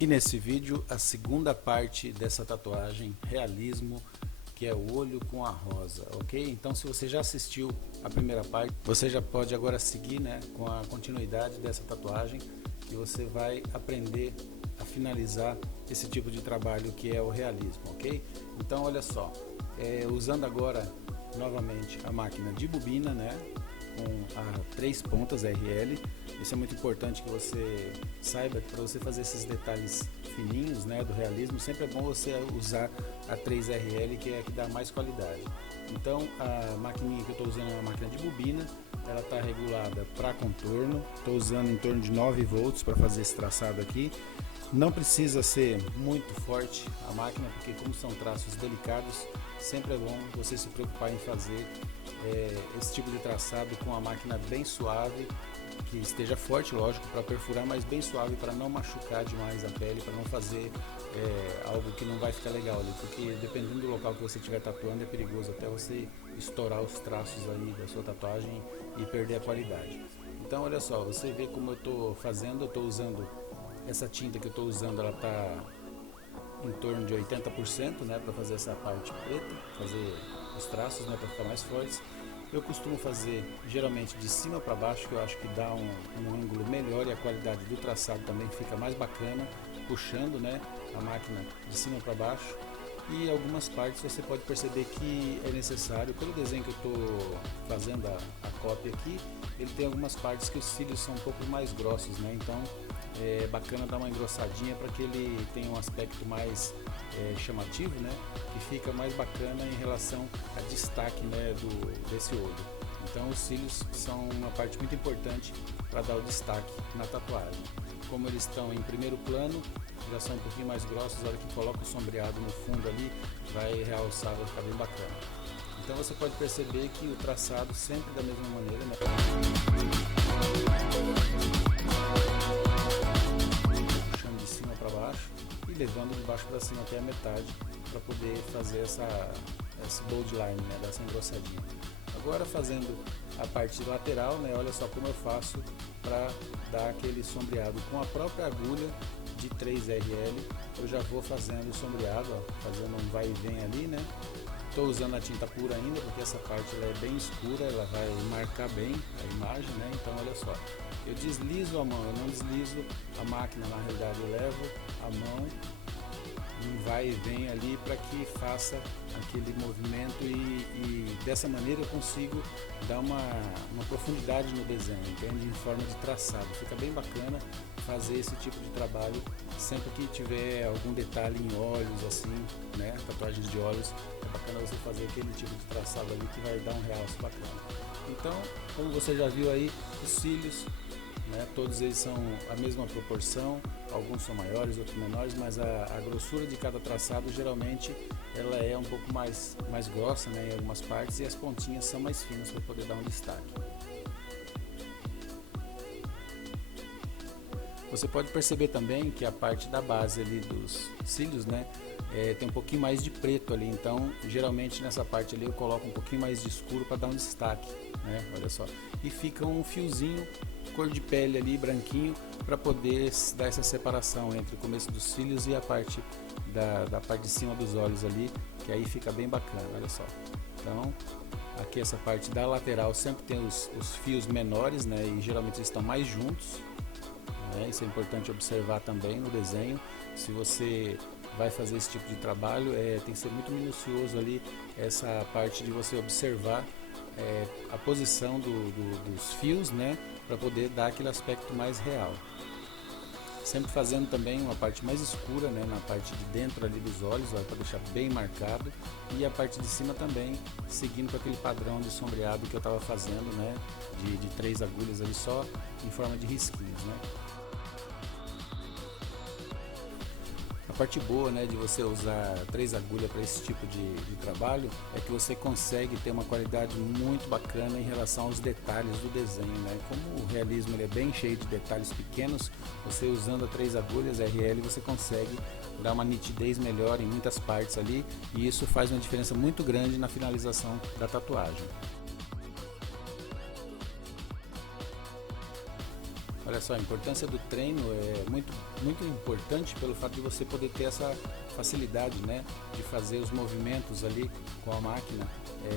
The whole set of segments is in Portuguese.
E nesse vídeo, a segunda parte dessa tatuagem, realismo, que é o olho com a rosa, ok? Então se você já assistiu a primeira parte, você já pode agora seguir, né, com a continuidade dessa tatuagem, que você vai aprender a finalizar esse tipo de trabalho que é o realismo, ok? Então olha só, usando agora novamente a máquina de bobina, né, com a 3 pontas RL. Isso é muito importante que você saiba, que para você fazer esses detalhes fininhos, né, do realismo, sempre é bom você usar a 3RL, que é a que dá mais qualidade. Então a maquininha que eu estou usando é uma máquina de bobina, ela está regulada para contorno, estou usando em torno de 9 volts para fazer esse traçado aqui. Não precisa ser muito forte a máquina, porque como são traços delicados, sempre é bom você se preocupar em fazer esse tipo de traçado com a máquina bem suave, que esteja forte, lógico, para perfurar, mas bem suave para não machucar demais a pele, para não fazer algo que não vai ficar legal ali, porque dependendo do local que você estiver tatuando é perigoso até você estourar os traços aí da sua tatuagem e perder a qualidade. Então olha só, você vê como eu estou fazendo, eu estou usando essa tinta que eu estou usando, ela está em torno de 80%, né, para fazer essa parte preta, fazer os traços, né, para ficar mais fortes. Eu costumo fazer geralmente de cima para baixo, que eu acho que dá um ângulo melhor e a qualidade do traçado também fica mais bacana, puxando, né, a máquina de cima para baixo. E algumas partes você pode perceber que é necessário, pelo desenho que eu estou fazendo a cópia aqui, ele tem algumas partes que os cílios são um pouco mais grossos, né? Então é bacana dar uma engrossadinha para que ele tenha um aspecto mais chamativo, né? Que fica mais bacana em relação a destaque, né, desse olho. Então os cílios são uma parte muito importante para dar o destaque na tatuagem. Como eles estão em primeiro plano, já são um pouquinho mais grossos, a hora que coloca o sombreado no fundo ali, vai realçar, vai ficar bem bacana. Então você pode perceber que o traçado sempre da mesma maneira, né? Puxando de cima para baixo e levando de baixo para cima até a metade, para poder fazer esse bold line, né? Dessa engrossadinha. Agora fazendo a parte lateral, né? Olha só como eu faço para dar aquele sombreado com a própria agulha de 3RL. Eu já vou fazendo o sombreado, ó, fazendo um vai e vem ali, né? Estou usando a tinta pura ainda, porque essa parte ela é bem escura, ela vai marcar bem a imagem, né? Então olha só, eu deslizo a mão, eu não deslizo a máquina, na realidade eu levo a mão, um vai e vem ali para que faça aquele movimento e dessa maneira eu consigo dar uma profundidade no desenho, entende? Em forma de traçado. Fica bem bacana fazer esse tipo de trabalho sempre que tiver algum detalhe em olhos, assim, né? Tatuagens de olhos, é bacana você fazer aquele tipo de traçado ali que vai dar um realce bacana. Então, como você já viu aí, os cílios, né, todos eles são a mesma proporção, alguns são maiores, outros menores, mas a grossura de cada traçado geralmente ela é um pouco mais grossa, né, em algumas partes, e as pontinhas são mais finas para poder dar um destaque. Você pode perceber também que a parte da base ali dos cílios, né, tem um pouquinho mais de preto ali, então geralmente nessa parte ali eu coloco um pouquinho mais de escuro para dar um destaque, né, olha só, e fica um fiozinho cor de pele ali, branquinho, para poder dar essa separação entre o começo dos cílios e a parte da parte de cima dos olhos ali, que aí fica bem bacana, olha só. Então aqui essa parte da lateral sempre tem os fios menores, né, e geralmente eles estão mais juntos, né, isso é importante observar também no desenho. Se você vai fazer esse tipo de trabalho, tem que ser muito minucioso ali, essa parte de você observar a posição dos fios, né, para poder dar aquele aspecto mais real. Sempre fazendo também uma parte mais escura, né, na parte de dentro ali dos olhos, para deixar bem marcado, e a parte de cima também seguindo com aquele padrão de sombreado que eu estava fazendo, né, de 3 agulhas ali só em forma de risquinhos, né. A parte boa, né, de você usar 3 agulhas para esse tipo de trabalho é que você consegue ter uma qualidade muito bacana em relação aos detalhes do desenho, né? Como o realismo ele é bem cheio de detalhes pequenos, você usando a 3 agulhas RL você consegue dar uma nitidez melhor em muitas partes ali, e isso faz uma diferença muito grande na finalização da tatuagem. Olha só, a importância do treino é muito importante pelo fato de você poder ter essa facilidade, né, de fazer os movimentos ali com a máquina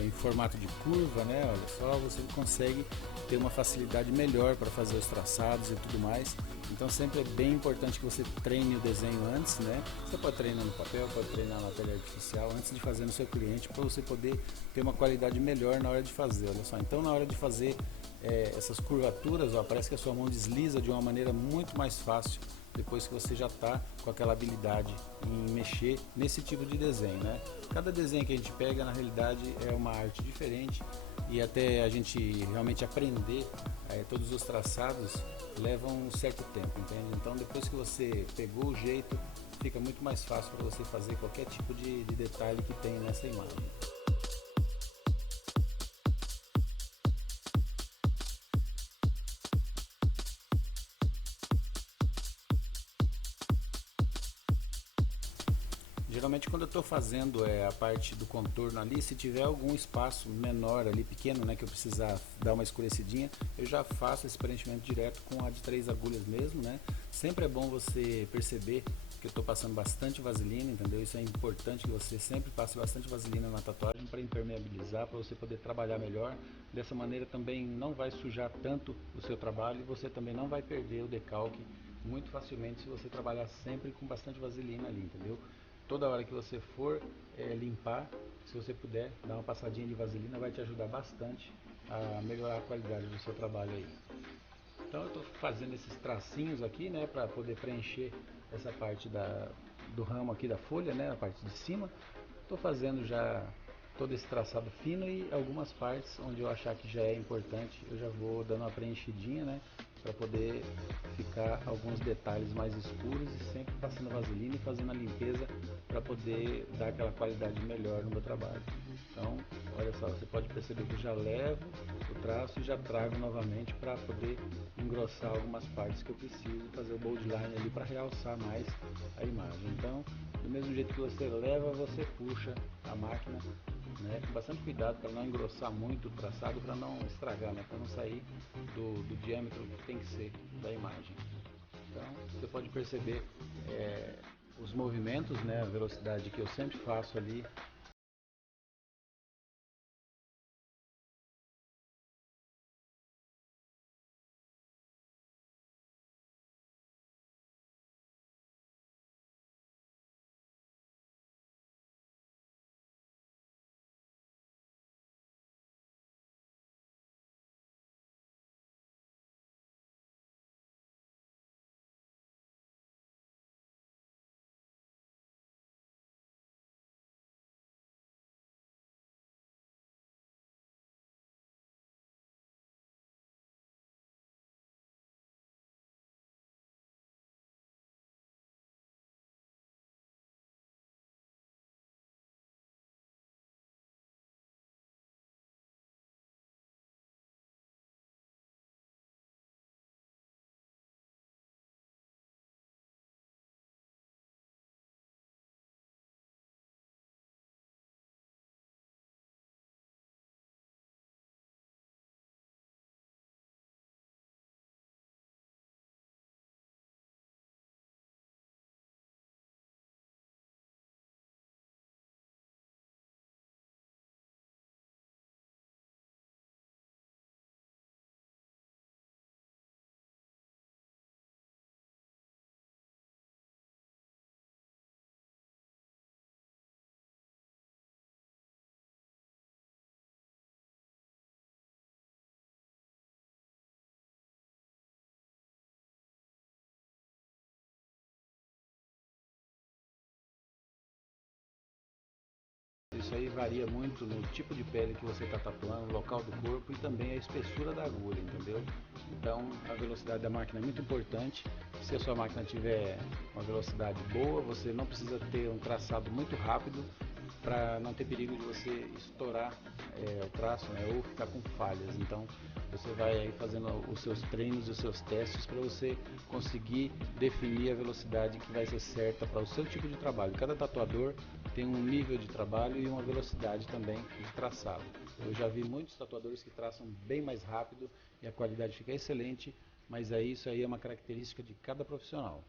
em formato de curva, né? Olha só, você consegue ter uma facilidade melhor para fazer os traçados e tudo mais. Então sempre é bem importante que você treine o desenho antes, né? Você pode treinar no papel, pode treinar na tela artificial antes de fazer no seu cliente, para você poder ter uma qualidade melhor na hora de fazer. Olha só, então na hora de fazer essas curvaturas, ó, parece que a sua mão desliza de uma maneira muito mais fácil depois que você já está com aquela habilidade em mexer nesse tipo de desenho, né? Cada desenho que a gente pega, na realidade, é uma arte diferente, e até a gente realmente aprender todos os traçados leva um certo tempo, entende? Então depois que você pegou o jeito, fica muito mais fácil para você fazer qualquer tipo de detalhe que tem nessa imagem. Geralmente quando eu estou fazendo a parte do contorno ali, se tiver algum espaço menor ali, pequeno, né, que eu precisar dar uma escurecidinha, eu já faço esse preenchimento direto com a de 3 agulhas mesmo, né? Sempre é bom você perceber que eu estou passando bastante vaselina, entendeu? Isso é importante, que você sempre passe bastante vaselina na tatuagem para impermeabilizar, para você poder trabalhar melhor. Dessa maneira também não vai sujar tanto o seu trabalho e você também não vai perder o decalque muito facilmente se você trabalhar sempre com bastante vaselina ali, entendeu? Toda hora que você for limpar, se você puder dar uma passadinha de vaselina, vai te ajudar bastante a melhorar a qualidade do seu trabalho aí. Então eu estou fazendo esses tracinhos aqui, né, para poder preencher essa parte do ramo aqui da folha, né, a parte de cima. Estou fazendo já todo esse traçado fino, e algumas partes onde eu achar que já é importante, eu já vou dando uma preenchidinha, né, para poder ficar alguns detalhes mais escuros, e sempre passando vaselina e fazendo a limpeza para poder dar aquela qualidade melhor no meu trabalho. Então, olha só, você pode perceber que eu já levo o traço e já trago novamente para poder engrossar algumas partes que eu preciso, fazer o bold line ali para realçar mais a imagem. Então, do mesmo jeito que você leva, você puxa a máquina, né, com bastante cuidado para não engrossar muito o traçado, para não estragar, né, para não sair do diâmetro que tem que ser da imagem. Então você pode perceber os movimentos, né, a velocidade que eu sempre faço ali. Isso aí varia muito no tipo de pele que você está tatuando, o local do corpo e também a espessura da agulha, entendeu? Então a velocidade da máquina é muito importante. Se a sua máquina tiver uma velocidade boa, você não precisa ter um traçado muito rápido para não ter perigo de você estourar o traço, né, ou ficar com falhas. Então você vai aí fazendo os seus treinos e os seus testes para você conseguir definir a velocidade que vai ser certa para o seu tipo de trabalho. Cada tatuador tem um nível de trabalho e uma velocidade também de traçado. Eu já vi muitos tatuadores que traçam bem mais rápido e a qualidade fica excelente, Mas aí isso aí é uma característica de cada profissional.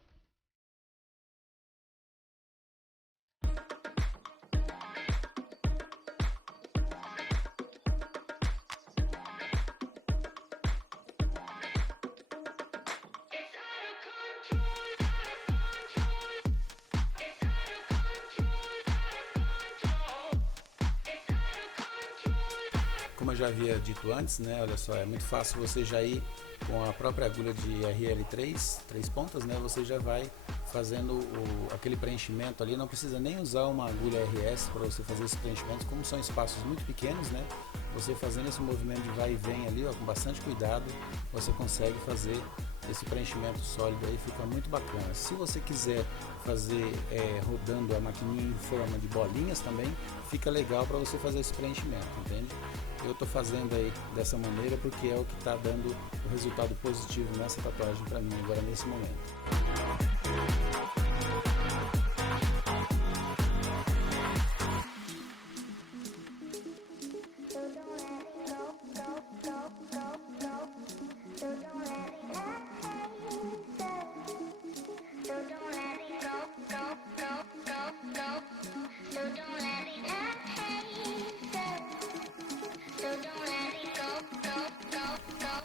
Como eu já havia dito antes, né, olha só, é muito fácil você já ir com a própria agulha de RL3, 3 pontas, né, você já vai fazendo aquele preenchimento ali, não precisa nem usar uma agulha RS para você fazer esse preenchimento, como são espaços muito pequenos, né, você fazendo esse movimento de vai e vem ali, ó, com bastante cuidado, você consegue fazer esse preenchimento sólido aí, fica muito bacana. Se você quiser fazer rodando a maquininha em forma de bolinhas também, fica legal para você fazer esse preenchimento, entende? Eu estou fazendo aí dessa maneira porque é o que está dando o resultado positivo nessa tatuagem para mim agora nesse momento.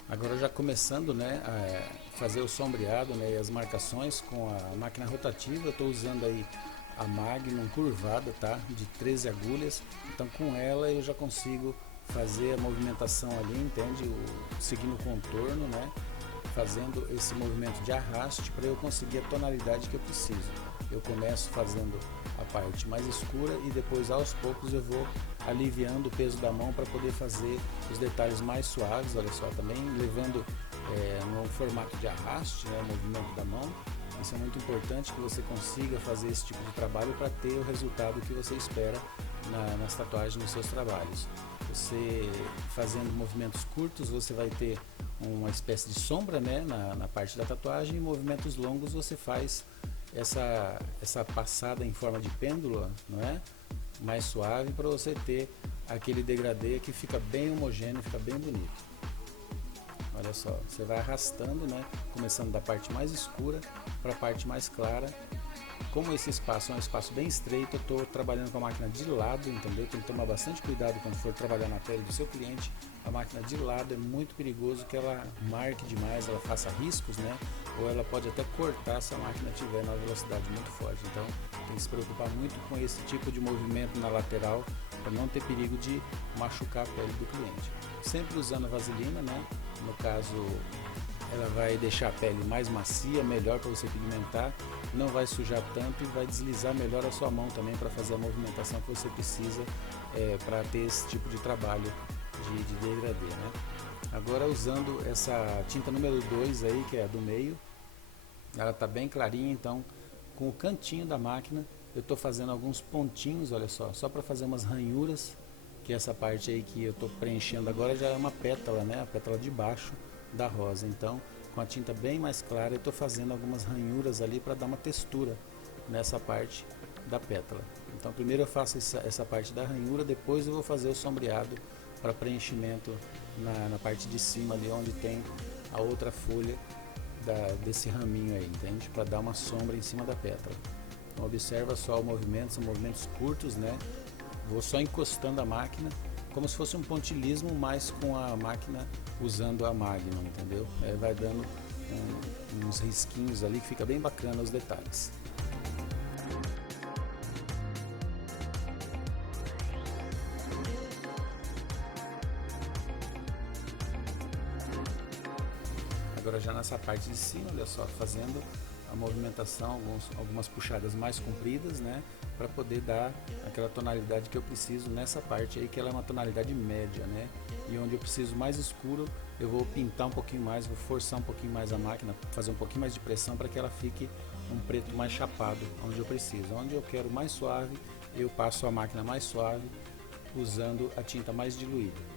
Agora já começando, né, a fazer o sombreado, né, e as marcações com a máquina rotativa. Eu estou usando aí a Magnum curvada, tá, de 13 agulhas. Então com ela eu já consigo fazer a movimentação ali, entende? Seguindo o contorno, né, fazendo esse movimento de arraste para eu conseguir a tonalidade que eu preciso. Eu começo fazendo a parte mais escura e depois aos poucos eu vou aliviando o peso da mão para poder fazer os detalhes mais suaves, olha só, também levando no formato de arraste, né, o movimento da mão. Isso é muito importante que você consiga fazer esse tipo de trabalho para ter o resultado que você espera nas tatuagens, nos seus trabalhos. Você fazendo movimentos curtos, você vai ter uma espécie de sombra, né, na parte da tatuagem, e movimentos longos você faz essa passada em forma de pêndulo, não é? Mais suave, para você ter aquele degradê que fica bem homogêneo, fica bem bonito. Olha só, você vai arrastando, né? Começando da parte mais escura para a parte mais clara. Como esse espaço é um espaço bem estreito, eu estou trabalhando com a máquina de lado, entendeu? Tem que tomar bastante cuidado quando for trabalhar na pele do seu cliente. A máquina de lado é muito perigoso que ela marque demais, ela faça riscos, né? Ou ela pode até cortar se a máquina tiver na velocidade muito forte. Então tem que se preocupar muito com esse tipo de movimento na lateral para não ter perigo de machucar a pele do cliente. Sempre usando a vaselina, né? No caso, ela vai deixar a pele mais macia, melhor para você pigmentar, não vai sujar tanto e vai deslizar melhor a sua mão também para fazer a movimentação que você precisa para ter esse tipo de trabalho de degradê, né? Agora usando essa tinta número 2 aí, que é a do meio, ela está bem clarinha, então com o cantinho da máquina eu estou fazendo alguns pontinhos, olha só para fazer umas ranhuras, que essa parte aí que eu estou preenchendo agora já é uma pétala, né? A pétala de baixo da rosa. Então com a tinta bem mais clara eu estou fazendo algumas ranhuras ali para dar uma textura nessa parte da pétala. Então primeiro eu faço essa parte da ranhura, depois eu vou fazer o sombreado para preenchimento na parte de cima ali onde tem a outra folha desse raminho aí, entende? Para dar uma sombra em cima da pétala. Então observa só o movimento, são movimentos curtos, né? Vou só encostando a máquina, como se fosse um pontilhismo, mas com a máquina usando a Magnum, entendeu? Vai dando uns risquinhos ali que fica bem bacana os detalhes. Agora já nessa parte de cima, olha só, fazendo a movimentação, algumas puxadas mais compridas, né, para poder dar aquela tonalidade que eu preciso nessa parte aí, que ela é uma tonalidade média, né, e onde eu preciso mais escuro, eu vou pintar um pouquinho mais, vou forçar um pouquinho mais a máquina, fazer um pouquinho mais de pressão para que ela fique um preto mais chapado, onde eu preciso. Onde eu quero mais suave, eu passo a máquina mais suave, usando a tinta mais diluída.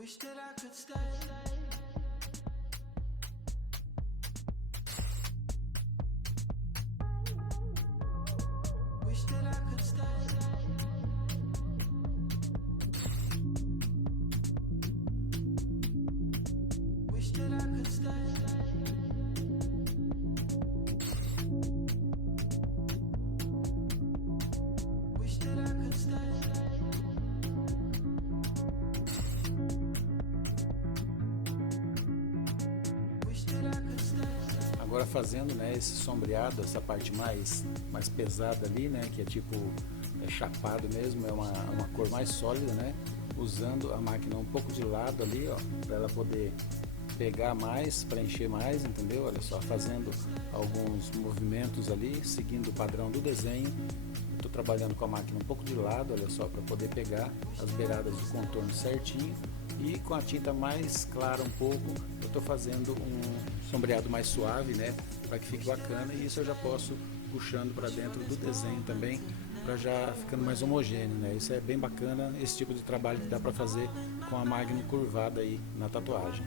Wish that I could stay. Wish that I could stay. Wish that I could stay. Wish that I could stay. Agora fazendo, né, esse sombreado, essa parte mais pesada ali, né, que é tipo chapado mesmo, é uma cor mais sólida, né, usando a máquina um pouco de lado ali, ó, para ela poder pegar mais, preencher mais, entendeu? Olha só, fazendo alguns movimentos ali, seguindo o padrão do desenho. Estou trabalhando com a máquina um pouco de lado, olha só, para poder pegar as beiradas do contorno certinho. E com a tinta mais clara um pouco, eu estou fazendo um sombreado mais suave, né, para que fique bacana, e isso eu já posso puxando para dentro do desenho também, para já ficando mais homogêneo, né? Isso é bem bacana, esse tipo de trabalho que dá para fazer com a Magnum curvada aí na tatuagem.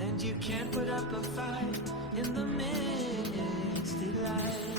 And you can't put up a fight in the misty light.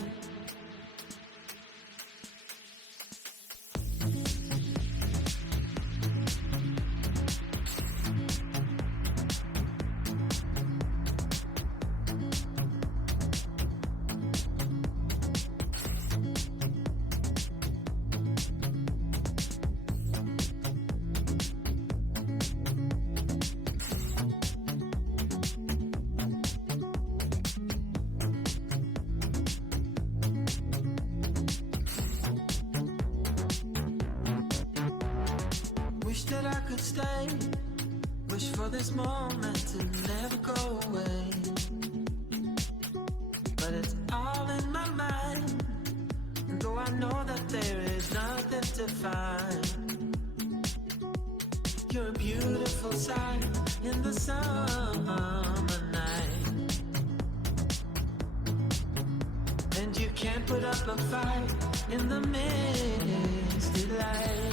Wish that I could stay. Wish for this moment to never go away. But it's all in my mind. And though I know that there is nothing to find, you're a beautiful sight in the summer night. And you can't put up a fight in the misty light.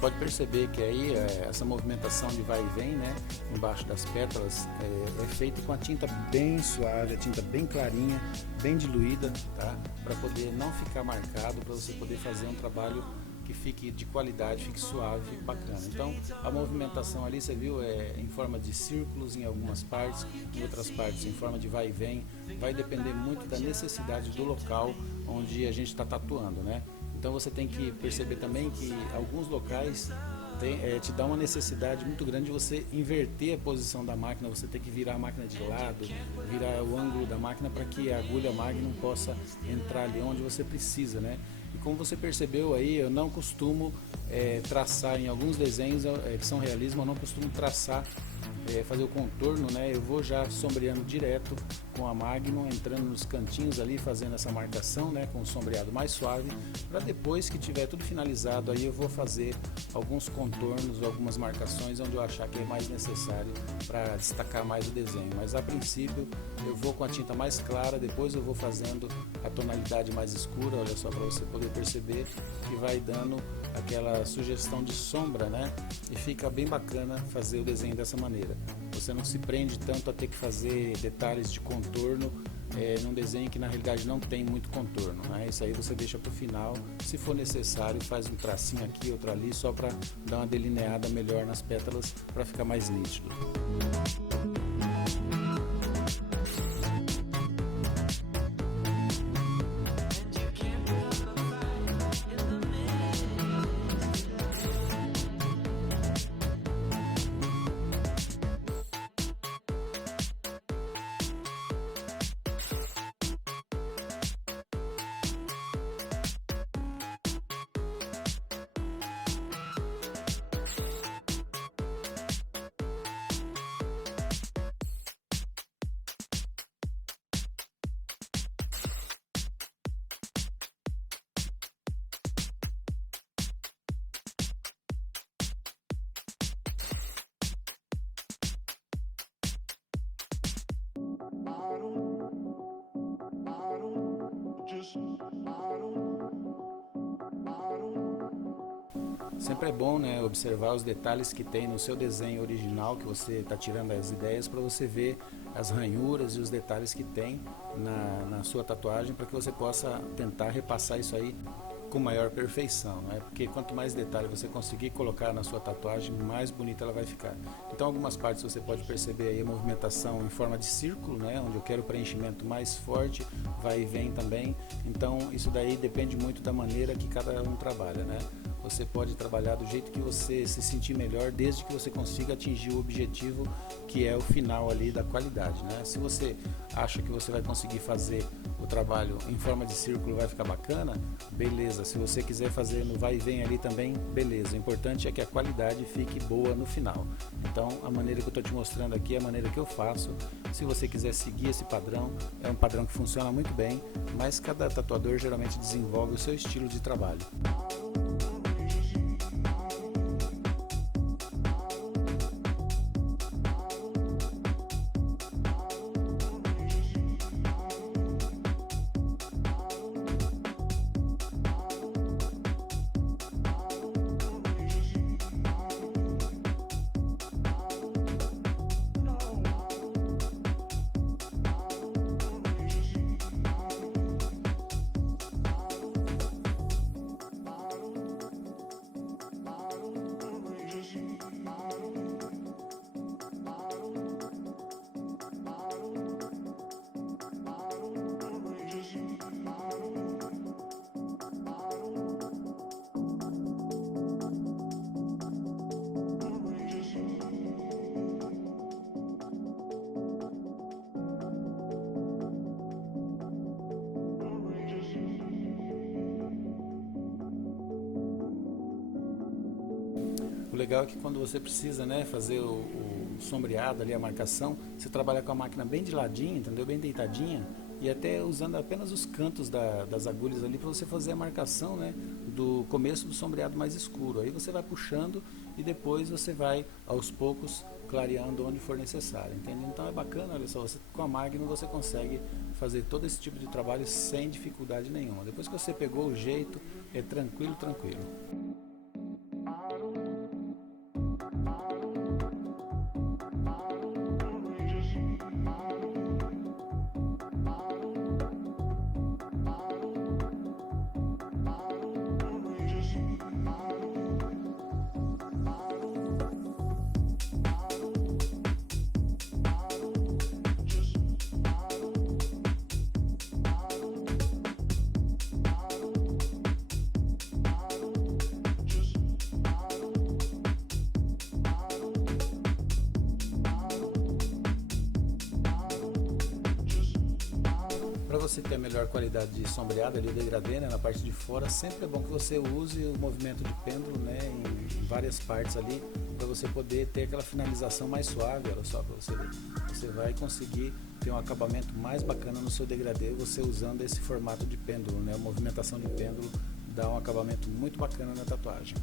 Pode perceber que aí essa movimentação de vai e vem, né, embaixo das pétalas é feita com a tinta bem suave, a tinta bem clarinha, bem diluída, tá? Para poder não ficar marcado, para você poder fazer um trabalho que fique de qualidade, fique suave, bacana. Então a movimentação ali, você viu, é em forma de círculos em algumas partes, em outras partes em forma de vai e vem. Vai depender muito da necessidade do local onde a gente está tatuando, né? Então você tem que perceber também que alguns locais te dá uma necessidade muito grande de você inverter a posição da máquina, você tem que virar a máquina de lado, virar o ângulo da máquina para que a agulha Magnum possa entrar ali onde você precisa, né? E como você percebeu aí, eu não costumo traçar em alguns desenhos que são realismo, eu não costumo traçar fazer o contorno, né, eu vou já sombreando direto com a Magnum, entrando nos cantinhos ali, fazendo essa marcação, né, com o sombreado mais suave, para depois que tiver tudo finalizado, aí eu vou fazer alguns contornos, algumas marcações onde eu achar que é mais necessário para destacar mais o desenho. Mas a princípio eu vou com a tinta mais clara, depois eu vou fazendo a tonalidade mais escura, olha só, para você poder perceber que vai dando aquela sugestão de sombra, né? E fica bem bacana fazer o desenho dessa maneira. Você não se prende tanto a ter que fazer detalhes de contorno num desenho que na realidade não tem muito contorno, né? Isso aí você deixa para o final, se for necessário faz um tracinho aqui, outro ali, só para dar uma delineada melhor nas pétalas para ficar mais nítido. Sempre é bom, né, observar os detalhes que tem no seu desenho original, que você está tirando as ideias, para você ver as ranhuras e os detalhes que tem na sua tatuagem, para que você possa tentar repassar isso aí com maior perfeição, né? Porque quanto mais detalhe você conseguir colocar na sua tatuagem, mais bonita ela vai ficar. Então algumas partes você pode perceber aí a movimentação em forma de círculo, né? Onde eu quero o preenchimento mais forte, vai e vem também. Então isso daí depende muito da maneira que cada um trabalha, né? Você pode trabalhar do jeito que você se sentir melhor, desde que você consiga atingir o objetivo, que é o final ali da qualidade, né? Se você acha que você vai conseguir fazer o trabalho em forma de círculo, vai ficar bacana, beleza. Se você quiser fazer no vai e vem ali também, beleza. O importante é que a qualidade fique boa no final. Então a maneira que eu estou te mostrando aqui é a maneira que eu faço. Se você quiser seguir esse padrão, é um padrão que funciona muito bem, mas cada tatuador geralmente desenvolve o seu estilo de trabalho. O legal é que quando você precisa, né, fazer o sombreado ali, a marcação, você trabalha com a máquina bem de ladinho, entendeu? Bem deitadinha, e até usando apenas os cantos das agulhas ali para você fazer a marcação, né, do começo do sombreado mais escuro. Aí você vai puxando e depois você vai aos poucos clareando onde for necessário, entende? Então é bacana, olha só, com a Magnum você consegue fazer todo esse tipo de trabalho sem dificuldade nenhuma. Depois que você pegou o jeito, é tranquilo, tranquilo. Para você ter a melhor qualidade de sombreado ali, o degradê, né, na parte de fora, sempre é bom que você use o movimento de pêndulo, né, em várias partes ali, para você poder ter aquela finalização mais suave. Olha só, para você ver. Você vai conseguir ter um acabamento mais bacana no seu degradê, você usando esse formato de pêndulo, né, a movimentação de pêndulo dá um acabamento muito bacana na tatuagem.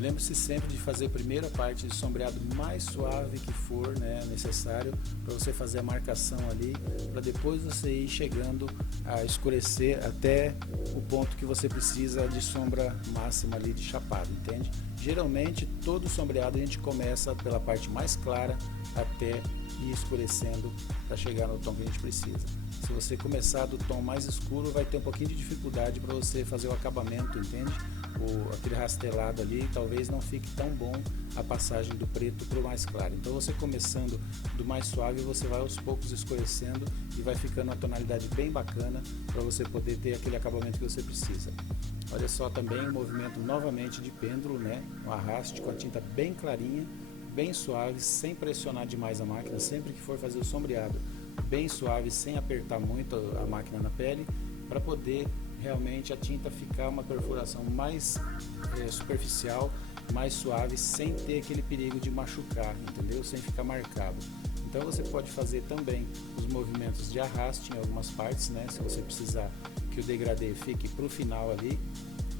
Lembre-se sempre de fazer a primeira parte de sombreado mais suave que for, né, necessário para você fazer a marcação ali, para depois você ir chegando a escurecer até o ponto que você precisa de sombra máxima ali de chapado, entende? Geralmente todo sombreado a gente começa pela parte mais clara até ir escurecendo para chegar no tom que a gente precisa. Se você começar do tom mais escuro, vai ter um pouquinho de dificuldade para você fazer o acabamento, entende? Aquele rastelado ali, talvez não fique tão bom a passagem do preto para o mais claro. Então você começando do mais suave, você vai aos poucos escurecendo e vai ficando uma tonalidade bem bacana para você poder ter aquele acabamento que você precisa. Olha só também o movimento novamente de pêndulo, né? Um arraste com a tinta bem clarinha, bem suave, sem pressionar demais a máquina, sempre que for fazer o sombreado, bem suave, sem apertar muito a máquina na pele, para poder realmente a tinta ficar uma perfuração mais superficial, mais suave, sem ter aquele perigo de machucar, entendeu? Sem ficar marcado. Então você pode fazer também os movimentos de arraste em algumas partes, né? Se você precisar que o degradê fique para o final ali,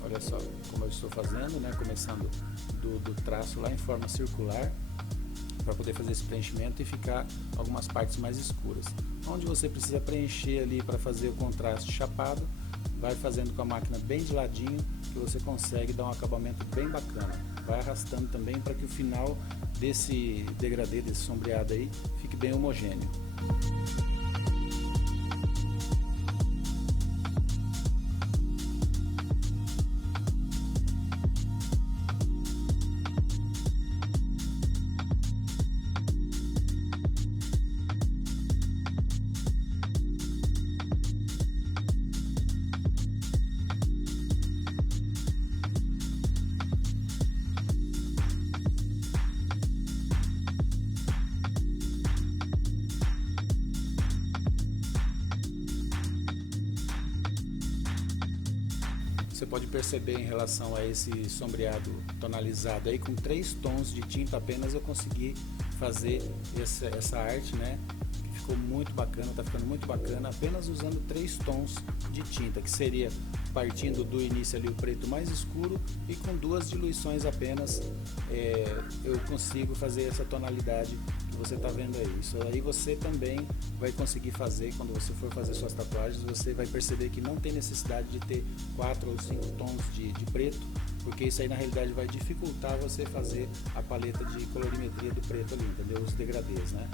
olha só como eu estou fazendo, né? Começando do traço lá em forma circular, para poder fazer esse preenchimento e ficar algumas partes mais escuras. Onde você precisa preencher ali para fazer o contraste chapado, vai fazendo com a máquina bem de ladinho, que você consegue dar um acabamento bem bacana. Vai arrastando também para que o final desse degradê, desse sombreado aí, fique bem homogêneo. você pode perceber em relação a esse sombreado tonalizado aí, com 3 tons de tinta apenas eu consegui fazer essa arte, né? Ficou muito bacana, tá ficando muito bacana, apenas usando 3 tons de tinta, que seria partindo do início ali o preto mais escuro, e com 2 diluições apenas eu consigo fazer essa tonalidade que você está vendo aí. Isso aí você também vai conseguir fazer quando você for fazer suas tatuagens. Você vai perceber que não tem necessidade de ter 4 ou 5 tons de preto, porque isso aí na realidade vai dificultar você fazer a paleta de colorimetria do preto ali, entendeu? Os degradês, né?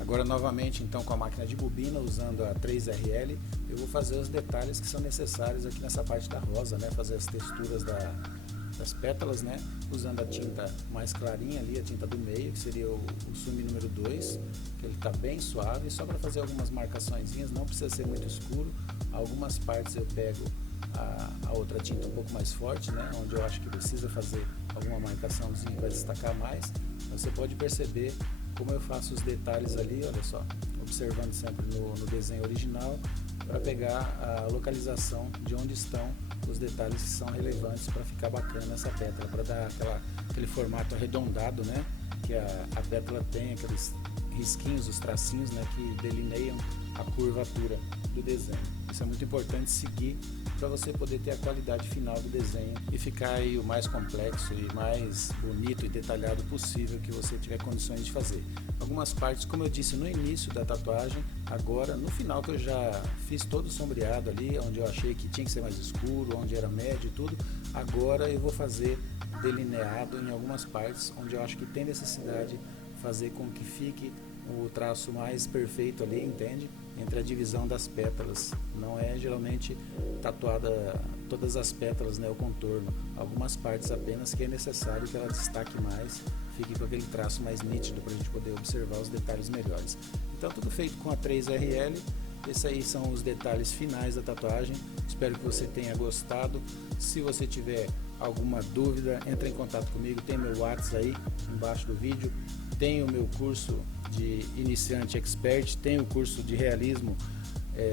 Agora novamente então com a máquina de bobina, usando a 3RL, eu vou fazer os detalhes que são necessários aqui nessa parte da rosa, né? Fazer as texturas das pétalas, né? Usando a tinta mais clarinha ali, a tinta do meio, que seria o Sumi número 2, que ele está bem suave, só para fazer algumas marcaçõezinhas, não precisa ser muito escuro. Algumas partes eu pego a outra tinta um pouco mais forte, né? Onde eu acho que precisa fazer alguma marcaçãozinha que vai destacar mais. Você pode perceber como eu faço os detalhes ali, olha só, observando sempre no desenho original, para pegar a localização de onde estão os detalhes que são relevantes para ficar bacana essa pétala, para dar aquele formato arredondado, né? Que a pétala tem aqueles risquinhos, os tracinhos, né? Que delineiam a curvatura do desenho. Isso é muito importante seguir para você poder ter a qualidade final do desenho e ficar aí o mais complexo e mais bonito e detalhado possível que você tiver condições de fazer. Algumas partes, como eu disse no início da tatuagem, agora no final que eu já fiz todo o sombreado ali, onde eu achei que tinha que ser mais escuro, onde era médio e tudo, agora eu vou fazer delineado em algumas partes onde eu acho que tem necessidade de fazer com que fique o traço mais perfeito ali, entende? entre a divisão das pétalas. Não é geralmente tatuada todas as pétalas, né, o contorno. Algumas partes apenas que é necessário que ela destaque mais, fique com aquele traço mais nítido para a gente poder observar os detalhes melhores. Então tudo feito com a 3RL. Esses aí são os detalhes finais da tatuagem. Espero que você tenha gostado. Se você tiver alguma dúvida, entre em contato comigo. Tem meu WhatsApp aí embaixo do vídeo. Tem o meu curso de iniciante expert. Tem o curso de realismo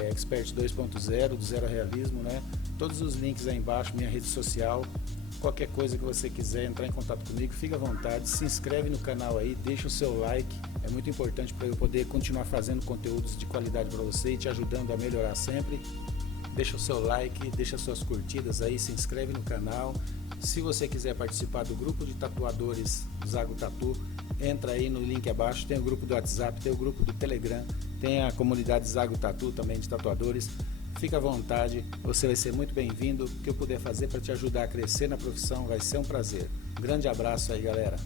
expert 2.0, do zero a realismo, né? Todos os links aí embaixo, minha rede social. Qualquer coisa que você quiser entrar em contato comigo, fica à vontade, se inscreve no canal aí, deixa o seu like, é muito importante para eu poder continuar fazendo conteúdos de qualidade para você e te ajudando a melhorar sempre. Deixa o seu like, deixa suas curtidas aí, se inscreve no canal. Se você quiser participar do grupo de tatuadores Zago Tatu, entra aí no link abaixo, tem o grupo do WhatsApp, tem o grupo do Telegram, tem a comunidade Zago Tatu também de tatuadores. Fica à vontade, você vai ser muito bem-vindo. O que eu puder fazer para te ajudar a crescer na profissão vai ser um prazer. Um grande abraço aí, galera.